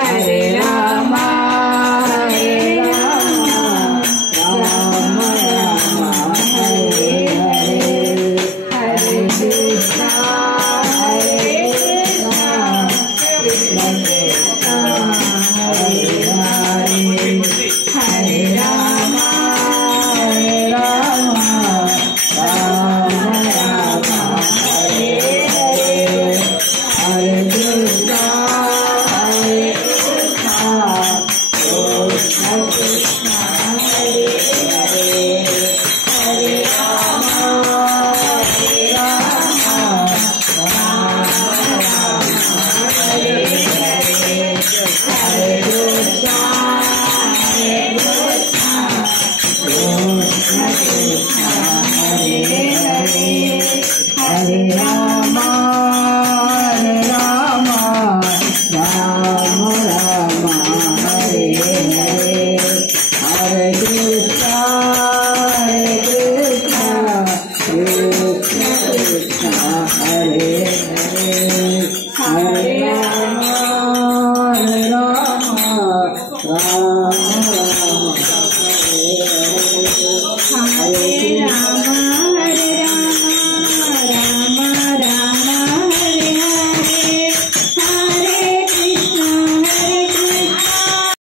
Hare Ram Ram Ram Hare Hare Hare Krishna Krishna Krishna Hare Hare Hare Ram Ram Ram Hare Hare Hare Krishna Krishna Krishna Hare Hare Hare Ram Ram Hare Hare Hare Krishna Krishna Krishna Hare Hare Hare Ram Ram Ram Hare Hare Hare Krishna Krishna Krishna Hare Hare Hare Ram Ram